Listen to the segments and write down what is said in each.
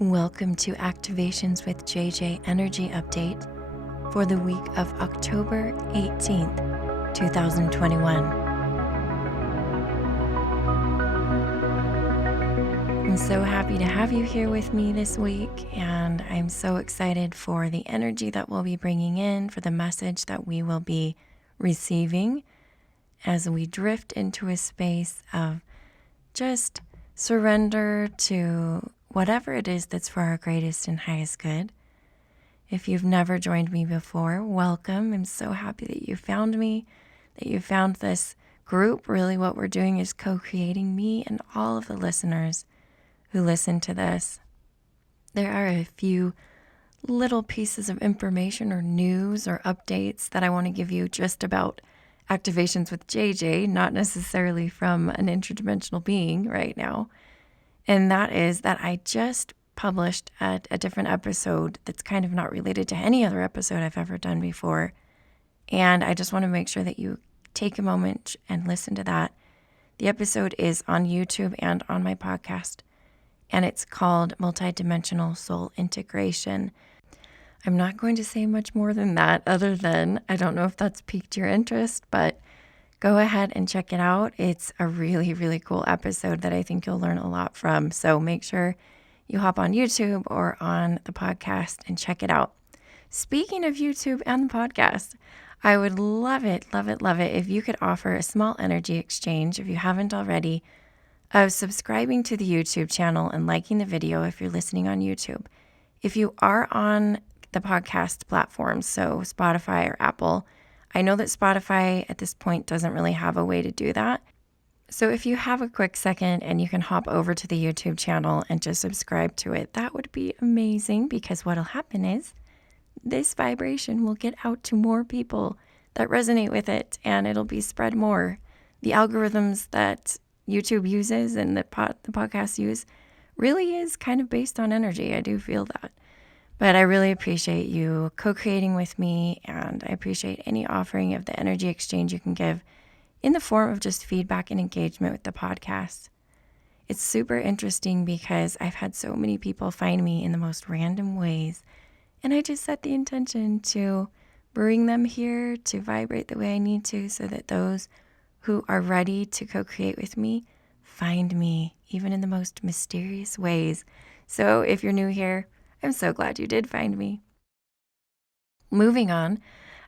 Welcome to Activations with JJ Energy Update for the week of October 18th, 2021. I'm so happy to have you here with me this week, and I'm so excited for the energy that we'll be bringing in, for the message that we will be receiving as we drift into a space of just surrender to whatever it is that's for our greatest and highest good. If you've never joined me before, welcome. I'm so happy that you found me, that you found this group. Really what we're doing is co-creating, me and all of the listeners who listen to this. There are a few little pieces of information or news or updates that I want to give you just about Activations with JJ, not necessarily from an interdimensional being right now. And that is that I just published a different episode that's kind of not related to any other episode I've ever done before. And I just want to make sure that you take a moment and listen to that. The episode is on YouTube and on my podcast, and it's called Multidimensional Soul Integration. I'm not going to say much more than that, other than I don't know if that's piqued your interest, but go ahead and check it out. It's a really, really cool episode that I think you'll learn a lot from. So make sure you hop on YouTube or on the podcast and check it out. Speaking of YouTube and the podcast, I would love it if you could offer a small energy exchange, if you haven't already, of subscribing to the YouTube channel and liking the video if you're listening on YouTube. If you are on the podcast platforms, so Spotify or Apple, I know that Spotify at this point doesn't really have a way to do that. So if you have a quick second and you can hop over to the YouTube channel and just subscribe to it, that would be amazing, because what'll happen is this vibration will get out to more people that resonate with it, and it'll be spread more. The algorithms that YouTube uses and the podcasts use really is kind of based on energy. I do feel that. But I really appreciate you co-creating with me, and I appreciate any offering of the energy exchange you can give in the form of just feedback and engagement with the podcast. It's super interesting because I've had so many people find me in the most random ways, and I just set the intention to bring them here to vibrate the way I need to, so that those who are ready to co-create with me find me, even in the most mysterious ways. So if you're new here, I'm so glad you did find me. Moving on,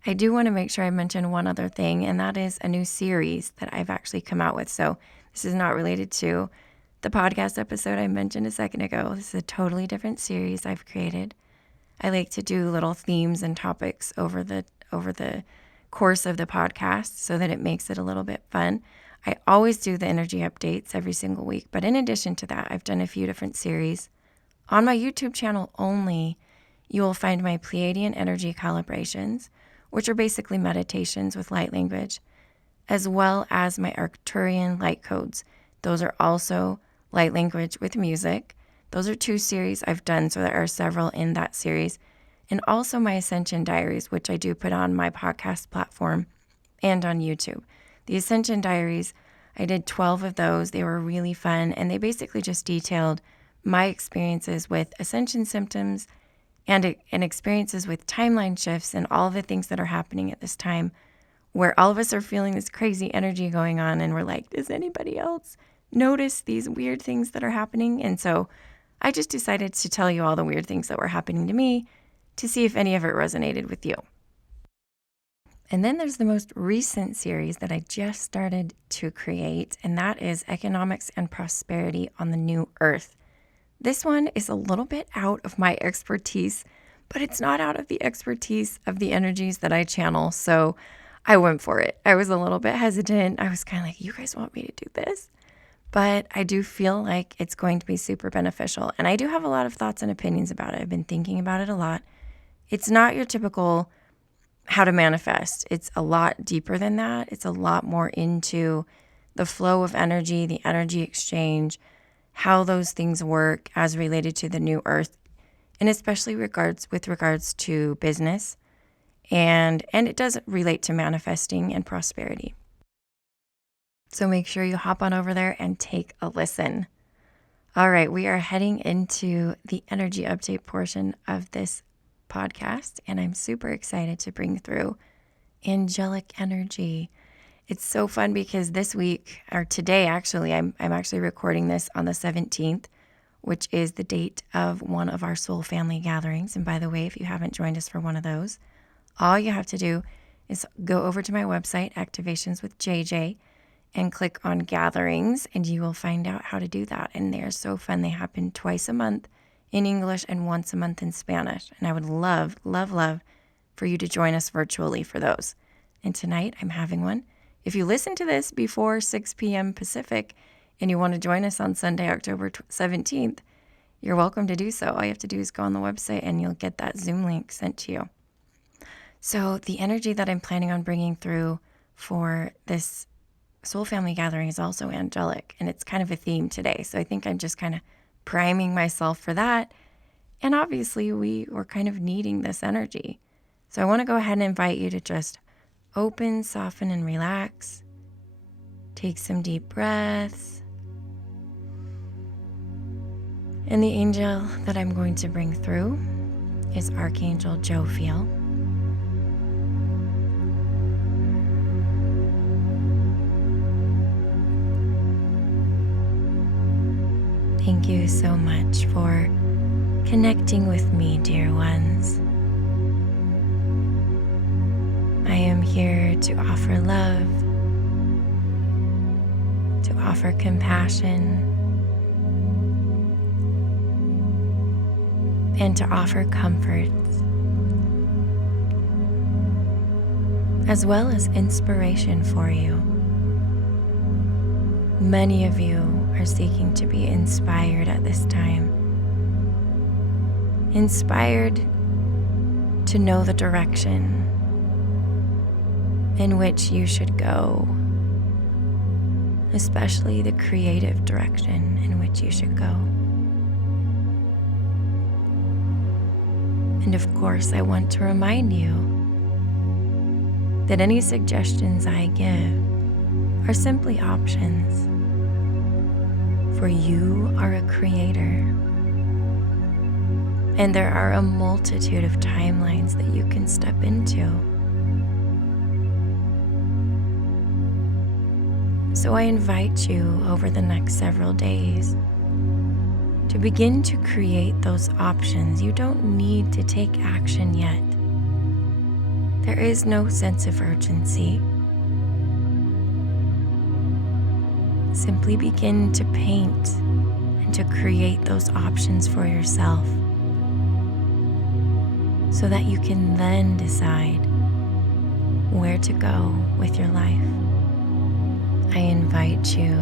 I do want to make sure I mention one other thing, and that is a new series that I've actually come out with. So this is not related to the podcast episode I mentioned a second ago. This is a totally different series I've created. I like to do little themes and topics over the course of the podcast so that it makes it a little bit fun. I always do the energy updates every single week, but in addition to that, I've done a few different series. On my YouTube channel only, you will find my Pleiadian energy calibrations, which are basically meditations with light language, as well as my Arcturian light codes. Those are also light language with music. Those are 2 series I've done, so there are several in that series. And also my Ascension Diaries, which I do put on my podcast platform and on YouTube. The Ascension Diaries, I did 12 of those. They were really fun, and they basically just detailed my experiences with ascension symptoms and experiences with timeline shifts and all the things that are happening at this time, where all of us are feeling this crazy energy going on, and we're like, does anybody else notice these weird things that are happening? And so I just decided to tell you all the weird things that were happening to me to see if any of it resonated with you. And then there's the most recent series that I just started to create, and that is Economics and Prosperity on the New Earth. This one is a little bit out of my expertise, but it's not out of the expertise of the energies that I channel, so I went for it. I was a little bit hesitant. I was kind of like, you guys want me to do this? But I do feel like it's going to be super beneficial, and I do have a lot of thoughts and opinions about it. I've been thinking about it a lot. It's not your typical how to manifest. It's a lot deeper than that. It's a lot more into the flow of energy, the energy exchange, how those things work as related to the new earth, and especially with regards to business. And it does relate to manifesting and prosperity. So make sure you hop on over there and take a listen. All right, we are heading into the energy update portion of this podcast, and I'm super excited to bring through angelic energy. It's so fun because this week, or today actually, I'm actually recording this on the 17th, which is the date of one of our soul family gatherings. And by the way, if you haven't joined us for one of those, all you have to do is go over to my website, Activations with JJ, and click on gatherings, and you will find out how to do that. And they are so fun. They happen twice a month in English and once a month in Spanish. And I would love, love, love for you to join us virtually for those. And tonight I'm having one. If you listen to this before 6 p.m. Pacific and you want to join us on Sunday, October 17th, you're welcome to do so. All you have to do is go on the website and you'll get that Zoom link sent to you. So the energy that I'm planning on bringing through for this soul family gathering is also angelic, and it's kind of a theme today. So I think I'm just kind of priming myself for that. And obviously we're kind of needing this energy. So I want to go ahead and invite you to just open, soften, and relax. Take some deep breaths. And the angel that I'm going to bring through is Archangel Jophiel. Thank you so much for connecting with me, dear ones. I am here to offer love, to offer compassion, and to offer comfort, as well as inspiration for you. Many of you are seeking to be inspired at this time. Inspired to know the direction in which you should go, especially the creative direction in which you should go. And of course, I want to remind you that any suggestions I give are simply options. For you are a creator, and there are a multitude of timelines that you can step into. So I invite you over the next several days to begin to create those options. You don't need to take action yet. There is no sense of urgency. Simply begin to paint and to create those options for yourself so that you can then decide where to go with your life. I invite you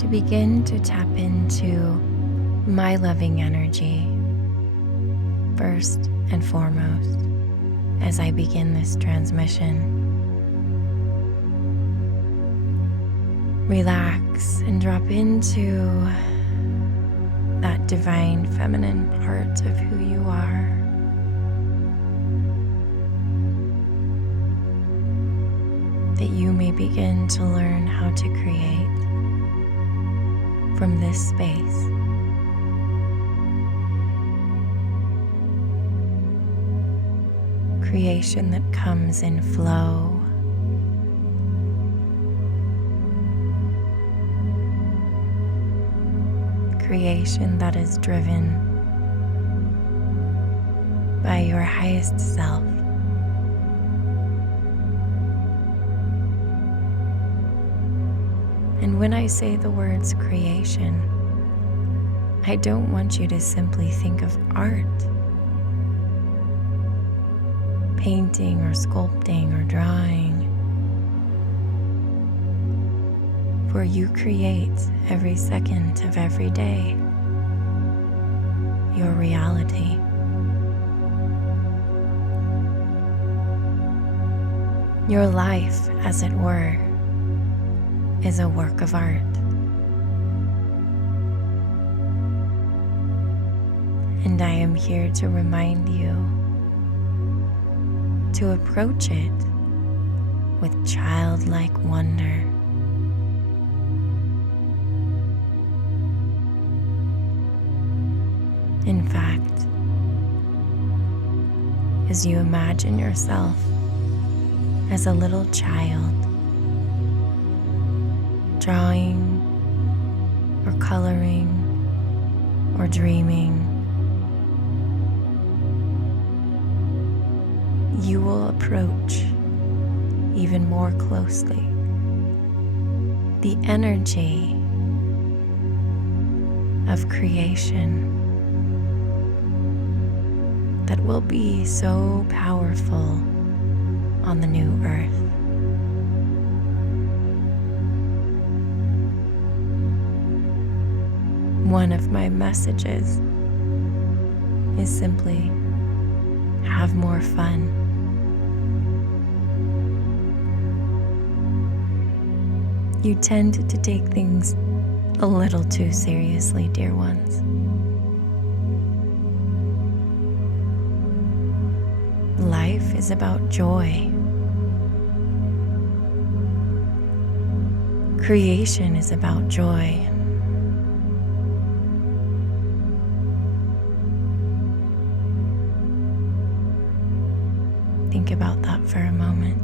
to begin to tap into my loving energy first and foremost as I begin this transmission. Relax and drop into that divine feminine part of who you are. That you may begin to learn how to create from this space. Creation that comes in flow. Creation that is driven by your highest self. And when I say the words creation, I don't want you to simply think of art, painting or sculpting or drawing. For you create every second of every day your reality. Your life, as it were, is a work of art. And I am here to remind you to approach it with childlike wonder. In fact, as you imagine yourself as a little child, drawing or coloring or dreaming, you will approach even more closely the energy of creation that will be so powerful on the new earth. One of my messages is simply have more fun. You tend to take things a little too seriously, dear ones. Life is about joy. Creation is about joy. Think about that for a moment.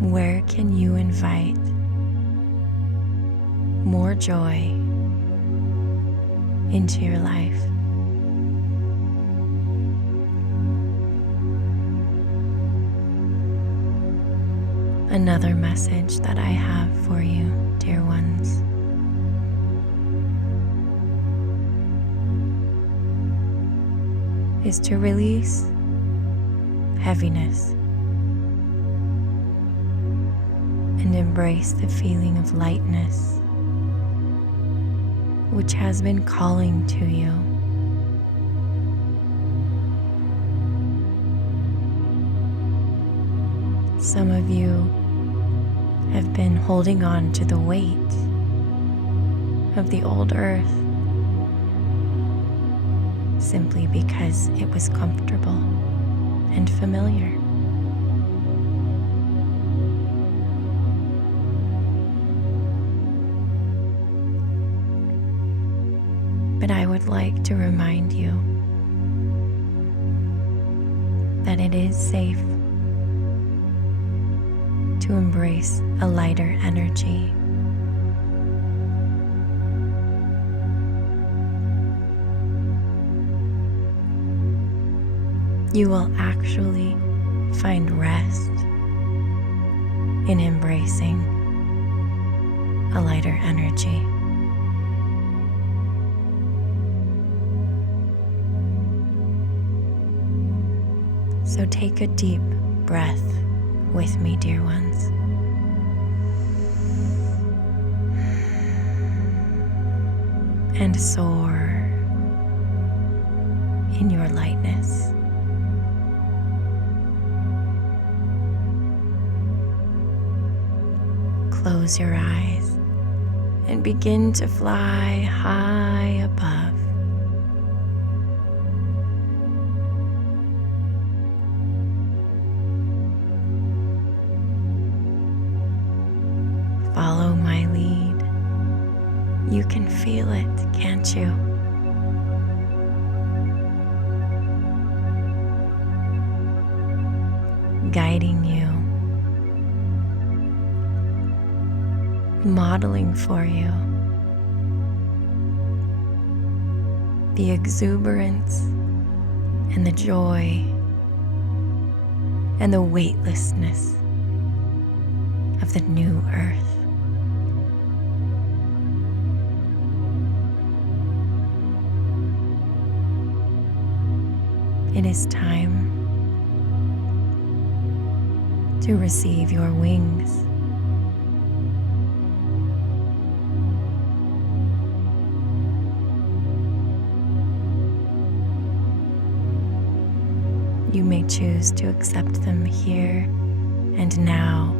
Where can you invite more joy into your life? Another message that I have for you, dear ones, is to release heaviness and embrace the feeling of lightness which has been calling to you. Some of you have been holding on to the weight of the old earth simply because it was comfortable and familiar. But I would like to remind you that it is safe to embrace a lighter energy. You will actually find rest in embracing a lighter energy. So take a deep breath with me, dear ones. And soar in your lightness. Close your eyes and begin to fly high above. Follow my lead. You can feel it, can't you? Guiding you, modeling for you the exuberance and the joy and the weightlessness of the new earth. It is time to receive your wings. You may choose to accept them here and now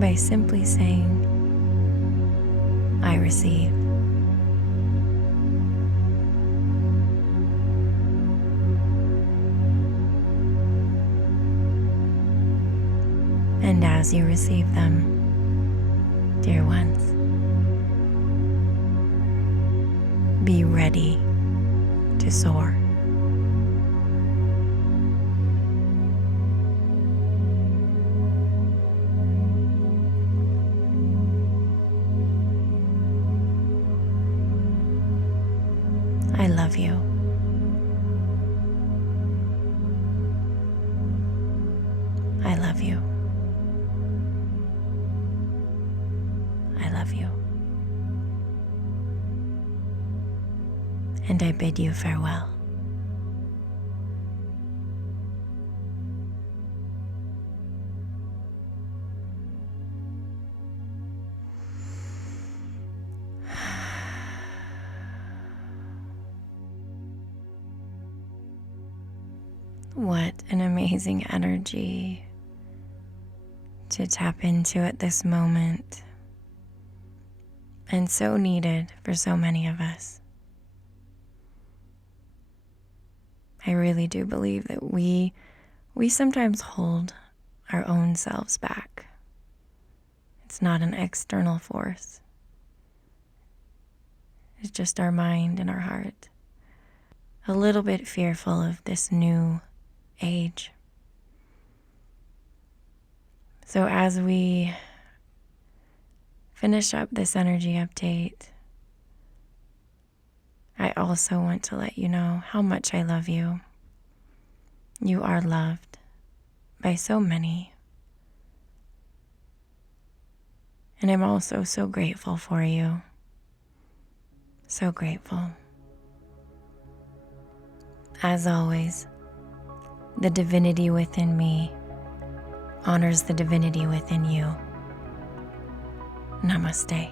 by simply saying, I receive. And as you receive them, Dear ones, be ready to soar. I love you. I love you. I love you. And I bid you farewell. What an amazing energy to tap into at this moment, and so needed for so many of us. I really do believe that we sometimes hold our own selves back. It's not an external force. It's just our mind and our heart. A little bit fearful of this new age. So as we finish up this energy update, I also want to let you know how much I love you. You are loved by so many. And I'm also so grateful for you. So grateful. As always, the divinity within me honors the divinity within you. Namaste.